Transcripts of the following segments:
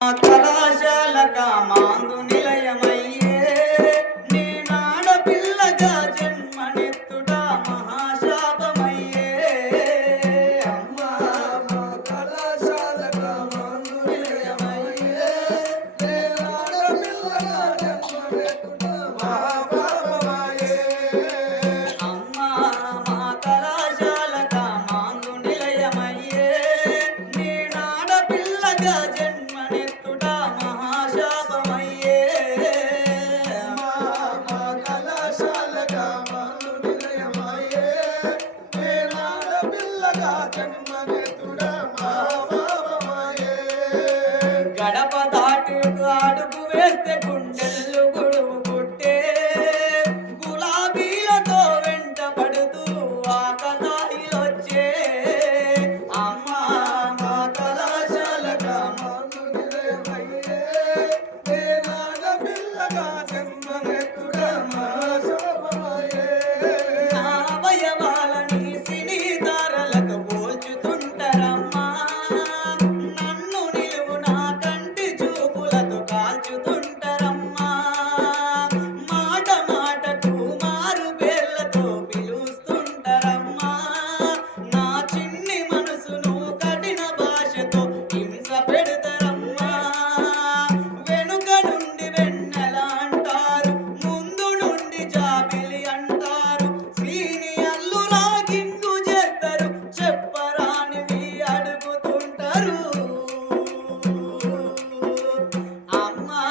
కళాశాల కామాందు నిలయమయ్యే నేనాడపిల్లగా జన్మనెత్తుట మహాశాపమయ్యే అమ్మా మా కళాశాల కామాందు నిలయమయ్యే నేనాడపిల్లగా జన్మనెత్తుట మహాపాపమయ్యే అమ్మా మా కళాశాల కామాందు నిలయమయ్యే నేనాడపిల్లగా జన్మనెత్తుట మహాశాపమయ్యే మా కళాశాల కామాందు నిలయమయ్యే నేనాడపిల్లగా జన్మనెత్తుట మహాపాపమయ్యే గడప దాటుకు అడుగు వేస్తే గుండెలు గుడువు పుట్టే గులాబీలతో వెంట పడుతూ ఆకతాయిలొచ్చే అమ్మా మా కళాశాల కామాందు నిలయమయ్యే నేనాడపిల్లగా జన్మనెత్తుట మహాశాపమయ్యే నా అవయవాలని సినీ తారలతో పోల్చుతుంటారమ్మా నన్ను నిలువునా కంటి చూపులతో కాల్చుతుంటారమ్మా మాట మాటకు మారు పేర్లతో పిలుస్తుంటారమ్మా నా చిన్ని మనసును కఠిన భాషతో హింస పెడతారమ్మా వెనుక నుండి వెన్నెల అంటారు ముందు నుండి జాబిలి అంటారు సీనియర్లు రాగింగు చేస్తారు చెప్పరానివి అడుగుతుంటారు అమ్మా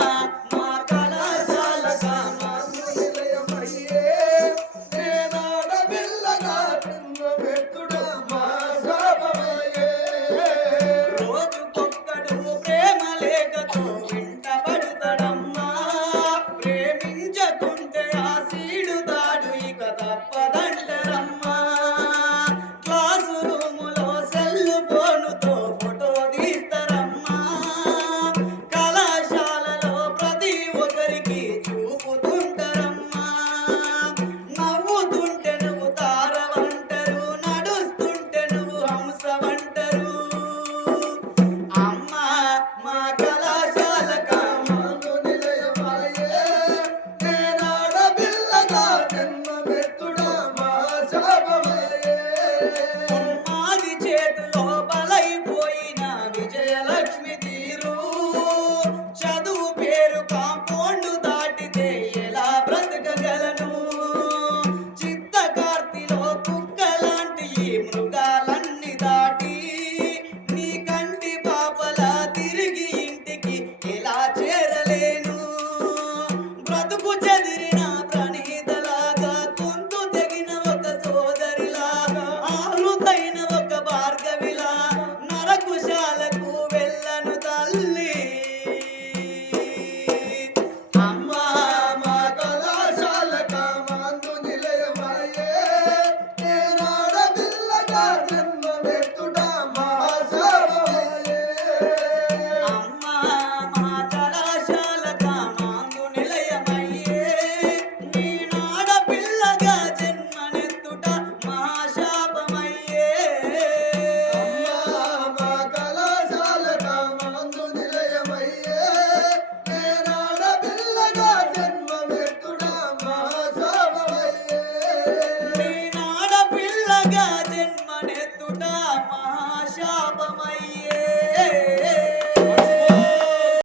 మా కళాశాల కామాందు నిలయమయ్యే నేనాడపిల్లగా జన్మనెత్తుట మహాశాపమయ్యే రోజుకొక్కడు ప్రేమ లేఖతో వెంటబడతాడమ్మా ప్రేమించకుంటే ఆ సీడు దాడు ఇక తప్పదంటారమ్మా క్లాసు రూములో సెల్లు ఫోనుతో ఫోటో తీస్తారమ్మా కళాశాలలో ప్రతి ఒక్కరికి చూపుతుంటారమ్మా నవ్వుతుంటే నువ్వు తారవంటారు నడుస్తుంటే నువ్వు హంసవంటారు అమ్మా మా